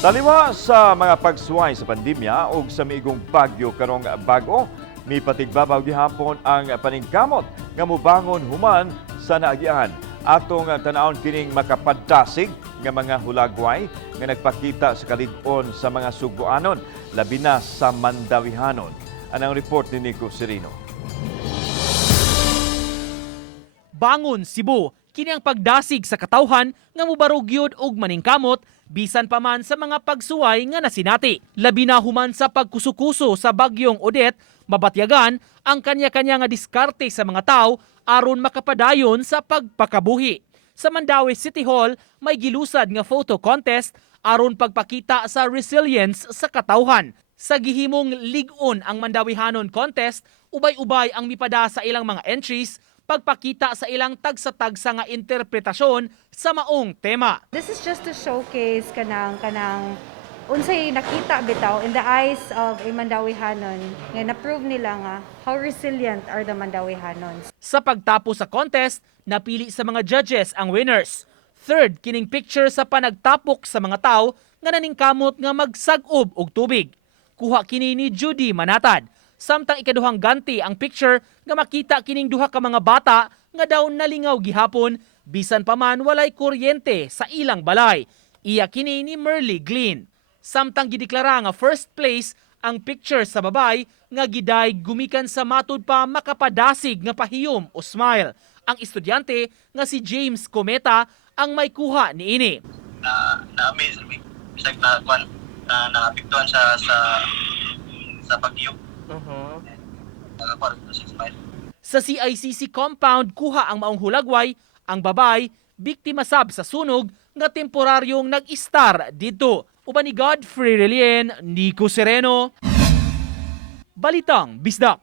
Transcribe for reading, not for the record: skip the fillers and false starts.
Taliwa sa mga pagsuway sa pandemya ug sa miigong bagyo karong bag-o, mipatigbabaw gihapon ang paningkamot nga mobangon human sa naagian. Atong tanawon kining makapadasig nga mga hulagway nga nagpakita sa kalid-on sa mga Suguanon, labi na sa Mandawihanon. Anang report ni Nico Serino. Bangon Cebu, kini ang pagdasig sa katawhan nga mobarugyod og maningkamot bisan pa man sa mga pagsuway nga nasinati. Labi na human sa pagkusukuso sa bagyong Odette, mabatyagan ang kanya-kanya nga diskarte sa mga tao aron makapadayon sa pagpakabuhi. Sa Mandawi City Hall, may gilusad nga photo contest aron pagpakita sa resilience sa katawhan. Sa gihimong lig-on ang Mandawihanon contest, ubay-ubay ang mipada sa ilang mga entries pagpakita sa ilang tagsa-tagsa nga interpretasyon sa maong tema. This is just to showcase kanang unsay nakita bitaw in the eyes of a Mandawihanon nga na-prove nila nga how resilient are the Mandawihanons. Sa pagtapos sa contest, napili sa mga judges ang winners. Third, kining picture sa panagtapok sa mga tao nga naningkamot nga magsag-ob og tubig. Kuha kini ni Judy Manatad. Samtang ikaduhang ganti ang picture nga makita kining duha ka mga bata nga daw nalingaw gihapon bisan pa man walay kuryente sa ilang balay. Iya kini ni Merly Glynn. Samtang gideklara nga first place ang picture sa babay nga giday gumikan sa matud pa makapadasig nga pahiyom o smile. Ang estudyante nga si James Cometa ang may kuha niini. Na-amaze me. Bisag na naapektuhan sa pagtiyok. Sa CICC compound, kuha ang maong hulagway, ang babay, biktima sab sa sunog nga temporaryong nag-istar dito. Uban ni Godfrey Relien, Nico Sereno, Balitang Bisdak.